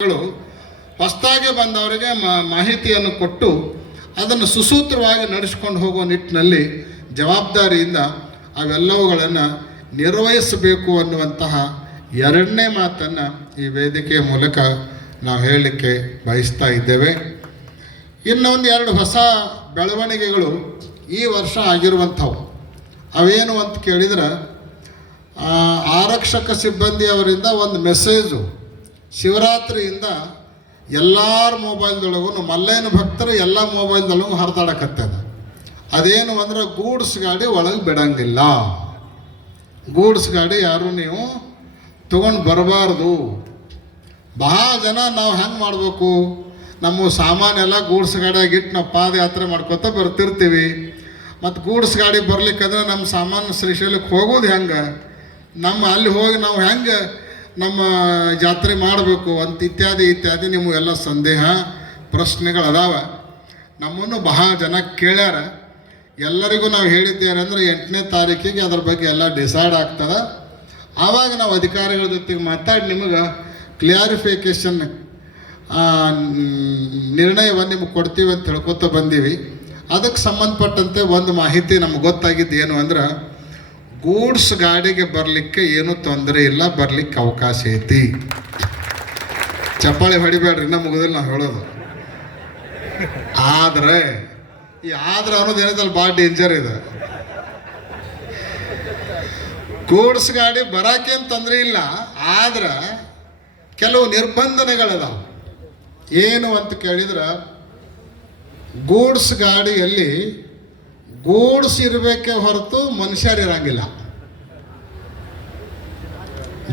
ಹೊಸದಾಗಿ ಬಂದವರಿಗೆ ಮಾಹಿತಿಯನ್ನು ಕೊಟ್ಟು ಅದನ್ನು ಸುಸೂತ್ರವಾಗಿ ನಡೆಸಿಕೊಂಡು ಹೋಗುವ ನಿಟ್ಟಿನಲ್ಲಿ ಜವಾಬ್ದಾರಿಯಿಂದ ಅವೆಲ್ಲವುಗಳನ್ನು ನಿರ್ವಹಿಸಬೇಕು ಅನ್ನುವಂತಹ ಎರಡನೇ ಮಾತನ್ನು ಈ ವೇದಿಕೆಯ ಮೂಲಕ ನಾವು ಹೇಳಲಿಕ್ಕೆ ಬಯಸ್ತಾ ಇದ್ದೇವೆ. ಇನ್ನೊಂದು ಎರಡು ಹೊಸ ಬೆಳವಣಿಗೆಗಳು ಈ ವರ್ಷ ಆಗಿರುವಂಥವು. ಅವೇನು ಅಂತ ಕೇಳಿದ್ರೆ, ಆರಕ್ಷಕ ಸಿಬ್ಬಂದಿಯವರಿಂದ ಒಂದು ಮೆಸೇಜು ಶಿವರಾತ್ರಿಯಿಂದ ಎಲ್ಲರ ಮೊಬೈಲ್ದೊಳಗೂ ಮಲ್ಲೇನ ಭಕ್ತರು ಎಲ್ಲ ಮೊಬೈಲ್ದೊಳಗೂ ಹರಿದಾಡಕತ್ತದ. ಅದೇನು ಅಂದ್ರೆ ಗೂಡ್ಸ್ ಗಾಡಿ ಒಳಗೆ ಬಿಡಂಗಿಲ್ಲ. ಗೂಡ್ಸ್ ಗಾಡಿ ಯಾರು ನೀವು ತೊಗೊಂಡು ಬರಬಾರ್ದು. ಬಹಳ ಜನ ನಾವು ಹೆಂಗೆ ಮಾಡಬೇಕು, ನಮ್ಮ ಸಾಮಾನೆಲ್ಲ ಗೂಡ್ಸ್ ಗಾಡಿಯಾಗಿ ಇಟ್ಟು ನಾವು ಪಾದಯಾತ್ರೆ ಮಾಡ್ಕೊತ ಬರ್ತಿರ್ತೀವಿ. ಮತ್ತು ಗೂಡ್ಸ್ ಗಾಡಿ ಬರ್ಲಿಕ್ಕಂದ್ರೆ ನಮ್ಮ ಸಾಮಾನು ಶ್ರೀಶೈಲಕ್ಕೆ ಹೋಗೋದು ಹೆಂಗೆ, ಅಲ್ಲಿ ಹೋಗಿ ನಾವು ಹೆಂಗೆ ನಮ್ಮ ಜಾತ್ರೆ ಮಾಡಬೇಕು ಅಂತ ಇತ್ಯಾದಿ ನಿಮಗೆಲ್ಲ ಸಂದೇಹ ಪ್ರಶ್ನೆಗಳದಾವ. ನಮ್ಮನ್ನು ಬಹಳ ಜನ ಕೇಳ್ಯಾರ. ಎಲ್ಲರಿಗೂ ನಾವು ಹೇಳಿದ್ದೇವೆ ಅಂದರೆ 8ನೇ ತಾರೀಕಿಗೆ ಅದ್ರ ಬಗ್ಗೆ ಎಲ್ಲ ಡಿಸೈಡ್ ಆಗ್ತದೆ. ಆವಾಗ ನಾವು ಅಧಿಕಾರಿಗಳ ಜೊತೆಗೆ ಮಾತಾಡಿ ನಿಮಗೆ ಕ್ಲಿಯಾರಿಫಿಕೇಷನ್ ನಿರ್ಣಯವನ್ನು ನಿಮಗೆ ಕೊಡ್ತೀವಿ ಅಂತ ಹೇಳ್ಕೊತ ಬಂದೀವಿ. ಅದಕ್ಕೆ ಸಂಬಂಧಪಟ್ಟಂತೆ ಒಂದು ಮಾಹಿತಿ ನಮ್ಗೆ ಗೊತ್ತಾಗಿದ್ದು ಏನು ಅಂದ್ರೆ, ಗೂಡ್ಸ್ ಗಾಡಿಗೆ ಬರಲಿಕ್ಕೆ ಏನೂ ತೊಂದರೆ ಇಲ್ಲ, ಬರಲಿಕ್ಕೆ ಅವಕಾಶ ಐತಿ. ಚಪ್ಪಾಳಿ ಹೊಡಿಬೇಡ್ರಿ, ಇನ್ನೂ ಮುಗಿದಿಲ್ಲ ನಾವು ಹೇಳೋದು. ಆದರೆ ಈ ಅನ್ನೋದು ಏನಿದಲ್ಲ ಭಾಳ ಡೇಂಜರ್ ಇದೆ. ಗೂಡ್ಸ್ ಗಾಡಿ ಬರೋಕ್ಕೇನು ತೊಂದರೆ ಇಲ್ಲ, ಆದ್ರೆ ಕೆಲವು ನಿರ್ಬಂಧನೆಗಳಿದಾವೆ. ಏನು ಅಂತ ಕೇಳಿದ್ರೆ, ಗೂಡ್ಸ್ ಗಾಡಿಯಲ್ಲಿ ಗೂಡ್ಸ್ ಇರಬೇಕೇ ಹೊರತು ಮನುಷ್ಯರು ಇರಂಗಿಲ್ಲ.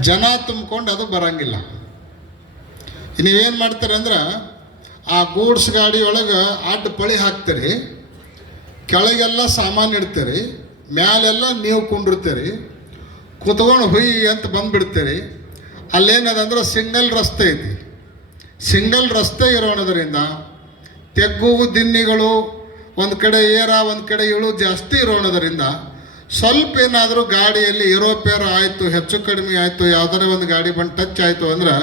ಜನ ತುಂಬಿಕೊಂಡು ಅದು ಬರಂಗಿಲ್ಲ. ನೀವೇನು ಮಾಡ್ತೀರಿ ಅಂದ್ರೆ, ಆ ಗೂಡ್ಸ್ ಗಾಡಿಯೊಳಗೆ ಅಡ್ಡ ಪಳಿ ಹಾಕ್ತೀರಿ, ಕೆಳಗೆಲ್ಲ ಸಾಮಾನು ಇಡ್ತೀರಿ, ಮ್ಯಾಲೆಲ್ಲ ನೀವು ಕುಂಡಿರ್ತೀರಿ, ಕುತ್ಕೊಂಡು ಹುಯ್ ಅಂತ ಬಂದುಬಿಡ್ತೀರಿ. ಅಲ್ಲೇನದಂದ್ರೆ ಸಿಂಗಲ್ ರಸ್ತೆ ಐತಿ. ಸಿಂಗಲ್ ರಸ್ತೆ ಇರೋಣದ್ರಿಂದ ತೆಗ್ಗು ದಿನ್ನಿಗಳು ಒಂದು ಕಡೆ ಏರ ಒಂದು ಕಡೆ ಇಳು ಜಾಸ್ತಿ ಇರೋಣದ್ರಿಂದ ಸ್ವಲ್ಪ ಏನಾದರೂ ಗಾಡಿಯಲ್ಲಿ ಏರೋಪೇರೋ ಆಯಿತು, ಹೆಚ್ಚು ಕಡಿಮೆ ಆಯಿತು, ಯಾವುದಾರ ಒಂದು ಗಾಡಿ ಬಂದು ಟಚ್ ಆಯಿತು ಅಂದ್ರೆ,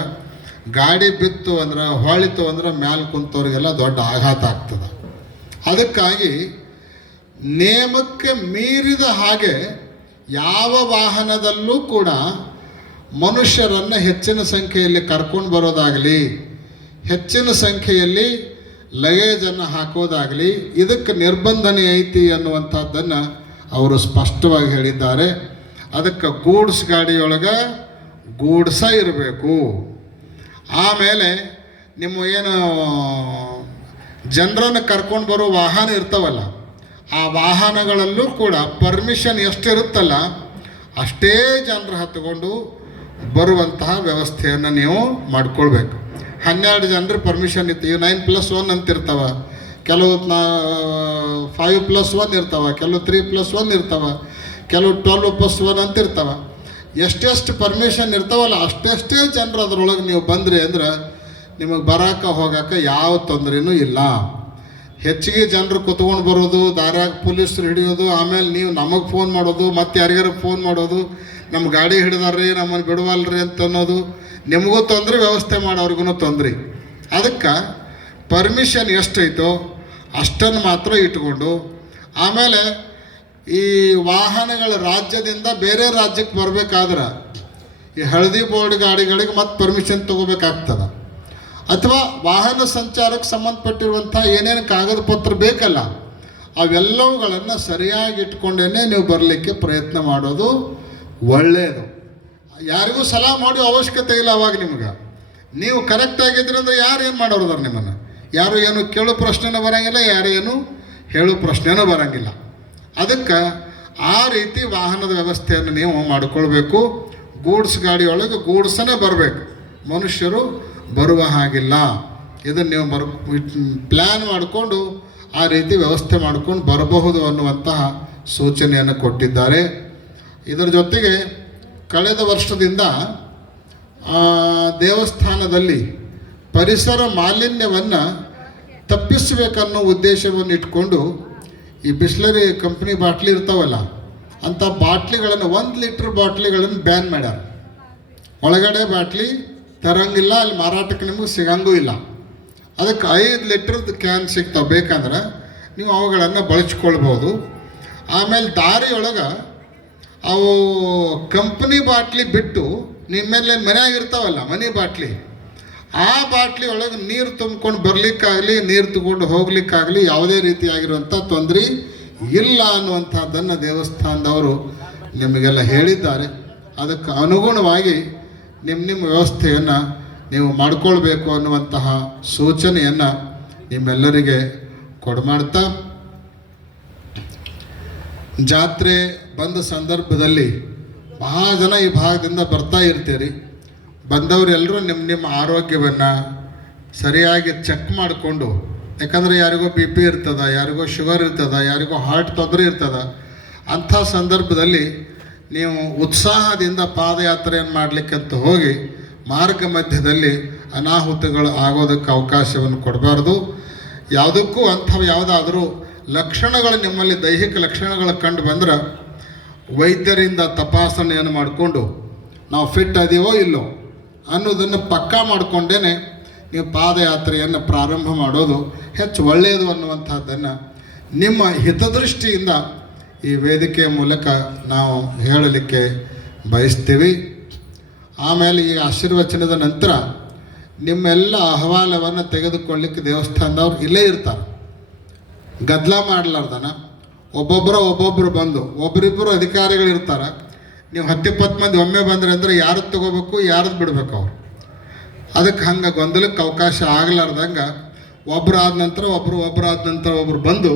ಗಾಡಿ ಬಿತ್ತು ಅಂದ್ರೆ, ಹೊಳಿತು ಅಂದ್ರೆ ಮ್ಯಾಲೆ ಕುಂತವ್ರಿಗೆಲ್ಲ ದೊಡ್ಡ ಆಘಾತ ಆಗ್ತದೆ. ಅದಕ್ಕಾಗಿ ನೇಮಕ್ಕೆ ಮೀರಿದ ಹಾಗೆ ಯಾವ ವಾಹನದಲ್ಲೂ ಕೂಡ ಮನುಷ್ಯರನ್ನು ಹೆಚ್ಚಿನ ಸಂಖ್ಯೆಯಲ್ಲಿ ಕರ್ಕೊಂಡು ಬರೋದಾಗಲಿ, ಹೆಚ್ಚಿನ ಸಂಖ್ಯೆಯಲ್ಲಿ ಲಗೇಜನ್ನು ಹಾಕೋದಾಗಲಿ ಇದಕ್ಕೆ ನಿರ್ಬಂಧನೆ ಐತಿ ಅನ್ನುವಂಥದ್ದನ್ನು ಅವರು ಸ್ಪಷ್ಟವಾಗಿ ಹೇಳಿದ್ದಾರೆ. ಅದಕ್ಕೆ ಗೂಡ್ಸ್ ಗಾಡಿಯೊಳಗೆ ಗೂಡ್ಸ ಇರಬೇಕು. ಆಮೇಲೆ ನಿಮ್ಮ ಏನು ಜನರನ್ನು ಕರ್ಕೊಂಡು ಬರೋ ವಾಹನ ಇರ್ತಾವಲ್ಲ, ಆ ವಾಹನಗಳಲ್ಲೂ ಕೂಡ ಪರ್ಮಿಷನ್ ಎಷ್ಟಿರುತ್ತಲ್ಲ ಅಷ್ಟೇ ಜನರು ಹತ್ಕೊಂಡು ಬರುವಂತಹ ವ್ಯವಸ್ಥೆಯನ್ನು ನೀವು ಮಾಡಿಕೊಳ್ಬೇಕು. 12 ಜನರ ಪರ್ಮಿಷನ್ ಇತ್ತು. ಈಗ 9+1 ಅಂತ ಇರ್ತಾವೆ, ಕೆಲವು 5+1 ಇರ್ತಾವೆ, ಕೆಲವು 3+1 ಇರ್ತಾವೆ, ಕೆಲವು 12+1 ಅಂತ ಇರ್ತಾವೆ. ಎಷ್ಟೆಷ್ಟು ಪರ್ಮಿಷನ್ ಇರ್ತಾವಲ್ಲ ಅಷ್ಟೆಷ್ಟೇ ಜನರು ಅದರೊಳಗೆ ನೀವು ಬಂದ್ರಿ ಅಂದ್ರೆ ನಿಮಗೆ ಬರೋಕೆ ಹೋಗೋಕೆ ಯಾವ ತೊಂದರೆನೂ ಇಲ್ಲ. ಹೆಚ್ಚಿಗೆ ಜನರು ಕುತ್ಕೊಂಡು ಬರೋದು, ದಾರ್ಯಾಗ ಪೊಲೀಸರು ಹಿಡಿಯೋದು, ಆಮೇಲೆ ನೀವು ನಮಗೆ ಫೋನ್ ಮಾಡೋದು, ಮತ್ತು ಯಾರಿಗಾರ ಫೋನ್ ಮಾಡೋದು, ನಮ್ಮ ಗಾಡಿ ಹಿಡಿದಾರ್ರಿ ನಮ್ಮನ್ನು ಬಿಡುವಲ್ರಿ ಅಂತ ಅನ್ನೋದು, ನಿಮಗೂ ತೊಂದರೆ, ವ್ಯವಸ್ಥೆ ಮಾಡೋರ್ಗು ತೊಂದರೆ. ಅದಕ್ಕೆ ಪರ್ಮಿಷನ್ ಎಷ್ಟೈತೋ ಅಷ್ಟನ್ನು ಮಾತ್ರ ಇಟ್ಕೊಂಡು, ಆಮೇಲೆ ಈ ವಾಹನಗಳ ರಾಜ್ಯದಿಂದ ಬೇರೆ ರಾಜ್ಯಕ್ಕೆ ಬರಬೇಕಾದ್ರೆ ಈ ಹಳದಿ ಬೋರ್ಡ್ ಗಾಡಿಗಳಿಗೆ ಮತ್ತೆ ಪರ್ಮಿಷನ್ ತೊಗೋಬೇಕಾಗ್ತದೆ. ಅಥವಾ ವಾಹನ ಸಂಚಾರಕ್ಕೆ ಸಂಬಂಧಪಟ್ಟಿರುವಂಥ ಏನೇನು ಕಾಗದ ಪತ್ರ ಬೇಕಲ್ಲ ಅವೆಲ್ಲವುಗಳನ್ನು ಸರಿಯಾಗಿ ಇಟ್ಕೊಂಡೇ ನೀವು ಬರಲಿಕ್ಕೆ ಪ್ರಯತ್ನ ಮಾಡೋದು ಒಳ್ಳೆಯದು. ಯಾರಿಗೂ ಸಲಹೆ ಮಾಡೋ ಅವಶ್ಯಕತೆ ಇಲ್ಲ. ಅವಾಗ ನಿಮ್ಗೆ ನೀವು ಕರೆಕ್ಟಾಗಿದ್ರಿ ಅಂದರೆ ಯಾರು ಏನು ಮಾಡೋರು ನಿಮ್ಮನ್ನು, ಯಾರು ಏನು ಕೇಳೋ ಪ್ರಶ್ನೆನೂ ಬರೋಂಗಿಲ್ಲ, ಯಾರು ಏನು ಹೇಳೋ ಪ್ರಶ್ನೆನೂ ಬರೋಂಗಿಲ್ಲ. ಅದಕ್ಕೆ ಆ ರೀತಿ ವಾಹನದ ವ್ಯವಸ್ಥೆಯನ್ನು ನೀವು ಮಾಡಿಕೊಳ್ಬೇಕು. ಗೂಡ್ಸ್ ಗಾಡಿಯೊಳಗೆ ಗೂಡ್ಸನೇ ಬರಬೇಕು, ಮನುಷ್ಯರು ಬರುವ ಹಾಗಿಲ್ಲ. ಇದನ್ನು ನೀವು ಪ್ಲ್ಯಾನ್ ಮಾಡಿಕೊಂಡು ಆ ರೀತಿ ವ್ಯವಸ್ಥೆ ಮಾಡ್ಕೊಂಡು ಬರಬಹುದು ಅನ್ನುವಂತಹ ಸೂಚನೆಯನ್ನು ಕೊಟ್ಟಿದ್ದಾರೆ. ಇದರ ಜೊತೆಗೆ ಕಳೆದ ವರ್ಷದಿಂದ ದೇವಸ್ಥಾನದಲ್ಲಿ ಪರಿಸರ ಮಾಲಿನ್ಯವನ್ನು ತಪ್ಪಿಸಬೇಕನ್ನೋ ಉದ್ದೇಶವನ್ನು ಇಟ್ಕೊಂಡು ಈ ಬಿಸ್ಲರಿ ಕಂಪ್ನಿ ಬಾಟ್ಲಿ ಇರ್ತಾವಲ್ಲ ಅಂಥ ಬಾಟ್ಲಿಗಳನ್ನು 1 ಲೀಟ್ರ್ ಬಾಟ್ಲಿಗಳನ್ನು ಬ್ಯಾನ್ ಮಾಡ್ಯಾರ. ಒಳಗಡೆ ಬಾಟ್ಲಿ ತರಂಗಿಲ್ಲ, ಅಲ್ಲಿ ಮಾರಾಟಕ್ಕೆ ನಿಮಗೆ ಸಿಗಂಗೂ ಇಲ್ಲ. ಅದಕ್ಕೆ 5 ಲೀಟ್ರದ್ದು ಕ್ಯಾನ್ ಸಿಗ್ತಾವೆ. ಬೇಕಂದ್ರೆ ನೀವು ಅವುಗಳನ್ನು ಬಳಸ್ಕೊಳ್ಬೋದು. ಆಮೇಲೆ ದಾರಿಯೊಳಗೆ ಅವು ಕಂಪ್ನಿ ಬಾಟ್ಲಿ ಬಿಟ್ಟು ನಿಮ್ಮೇಲೆ ಮನೆಯಾಗಿರ್ತಾವಲ್ಲ ಮನಿ ಬಾಟ್ಲಿ, ಆ ಬಾಟ್ಲಿ ಒಳಗೆ ನೀರು ತುಂಬ್ಕೊಂಡು ಬರಲಿಕ್ಕಾಗಲಿ ನೀರು ತಗೊಂಡು ಹೋಗ್ಲಿಕ್ಕಾಗಲಿ ಯಾವುದೇ ರೀತಿಯಾಗಿರುವಂಥ ತೊಂದರೆ ಇಲ್ಲ ಅನ್ನುವಂಥದ್ದನ್ನು ದೇವಸ್ಥಾನದವರು ನಿಮಗೆಲ್ಲ ಹೇಳಿದ್ದಾರೆ. ಅದಕ್ಕೆ ಅನುಗುಣವಾಗಿ ನಿಮ್ಮ ವ್ಯವಸ್ಥೆಯನ್ನು ನೀವು ಮಾಡಿಕೊಳ್ಬೇಕು ಅನ್ನುವಂತಹ ಸೂಚನೆಯನ್ನು ನಿಮ್ಮೆಲ್ಲರಿಗೆ ಕೊಡಮಾಡ್ತಾ, ಜಾತ್ರೆ ಬಂದ ಸಂದರ್ಭದಲ್ಲಿ ಬಹಳ ಜನ ಈ ಭಾಗದಿಂದ ಬರ್ತಾ ಇರ್ತೀರಿ. ಬಂದವರೆಲ್ಲರೂ ನಿಮ್ಮ ಆರೋಗ್ಯವನ್ನು ಸರಿಯಾಗಿ ಚೆಕ್ ಮಾಡಿಕೊಂಡು, ಯಾಕಂದರೆ ಯಾರಿಗೋ BP ಇರ್ತದೆ, ಯಾರಿಗೋ ಶುಗರ್ ಇರ್ತದೆ, ಯಾರಿಗೋ ಹಾರ್ಟ್ ತೊಂದರೆ ಇರ್ತದೆ. ಅಂಥ ಸಂದರ್ಭದಲ್ಲಿ ನೀವು ಉತ್ಸಾಹದಿಂದ ಪಾದಯಾತ್ರೆಯನ್ನು ಮಾಡಲಿಕ್ಕಂತ ಹೋಗಿ ಮಾರ್ಗ ಮಧ್ಯದಲ್ಲಿ ಅನಾಹುತಗಳು ಆಗೋದಕ್ಕೆ ಅವಕಾಶವನ್ನು ಕೊಡಬಾರ್ದು. ಯಾವುದಕ್ಕೂ ಅಂಥವು ಯಾವುದಾದರೂ ಲಕ್ಷಣಗಳು ನಿಮ್ಮಲ್ಲಿ ದೈಹಿಕ ಲಕ್ಷಣಗಳು ಕಂಡು ಬಂದ್ರೆ ವೈದ್ಯರಿಂದ ತಪಾಸಣೆಯನ್ನು ಮಾಡಿಕೊಂಡು ನಾವು ಫಿಟ್ ಅದೀವೋ ಇಲ್ಲೋ ಅನ್ನೋದನ್ನು ಪಕ್ಕಾ ಮಾಡಿಕೊಂಡೇ ನೀವು ಪಾದಯಾತ್ರೆಯನ್ನು ಪ್ರಾರಂಭ ಮಾಡೋದು ಹೆಚ್ಚು ಒಳ್ಳೆಯದು ಅನ್ನುವಂಥದ್ದನ್ನು ನಿಮ್ಮ ಹಿತದೃಷ್ಟಿಯಿಂದ ಈ ವೇದಿಕೆಯ ಮೂಲಕ ನಾವು ಹೇಳಲಿಕ್ಕೆ ಬಯಸ್ತೀವಿ. ಆಮೇಲೆ ಈ ಆಶೀರ್ವಚನದ ನಂತರ ನಿಮ್ಮೆಲ್ಲ ಅಹವಾಲವನ್ನು ತೆಗೆದುಕೊಳ್ಳಿಕ್ಕೆ ದೇವಸ್ಥಾನದವ್ರು ಇಲ್ಲೇ ಇರ್ತಾರೆ. ಗದ್ದಲ ಮಾಡಲಾರ್ದನ ಒಬ್ಬೊಬ್ಬರು ಬಂದು ಒಬ್ಬರಿಬ್ಬರು ಅಧಿಕಾರಿಗಳು ಇರ್ತಾರೆ. ನೀವು 10-20 ಮಂದಿ ಒಮ್ಮೆ ಬಂದ್ರೆ ಅಂದರೆ ಯಾರದ್ದು ತೊಗೋಬೇಕು ಯಾರದ್ದು ಬಿಡಬೇಕು ಅವ್ರು. ಅದಕ್ಕೆ ಹಂಗೆ ಗೊಂದಲಕ್ಕೆ ಅವಕಾಶ ಆಗಲಾರ್ದಂಗೆ ಒಬ್ಬರಾದ ನಂತರ ಒಬ್ಬರು ಬಂದು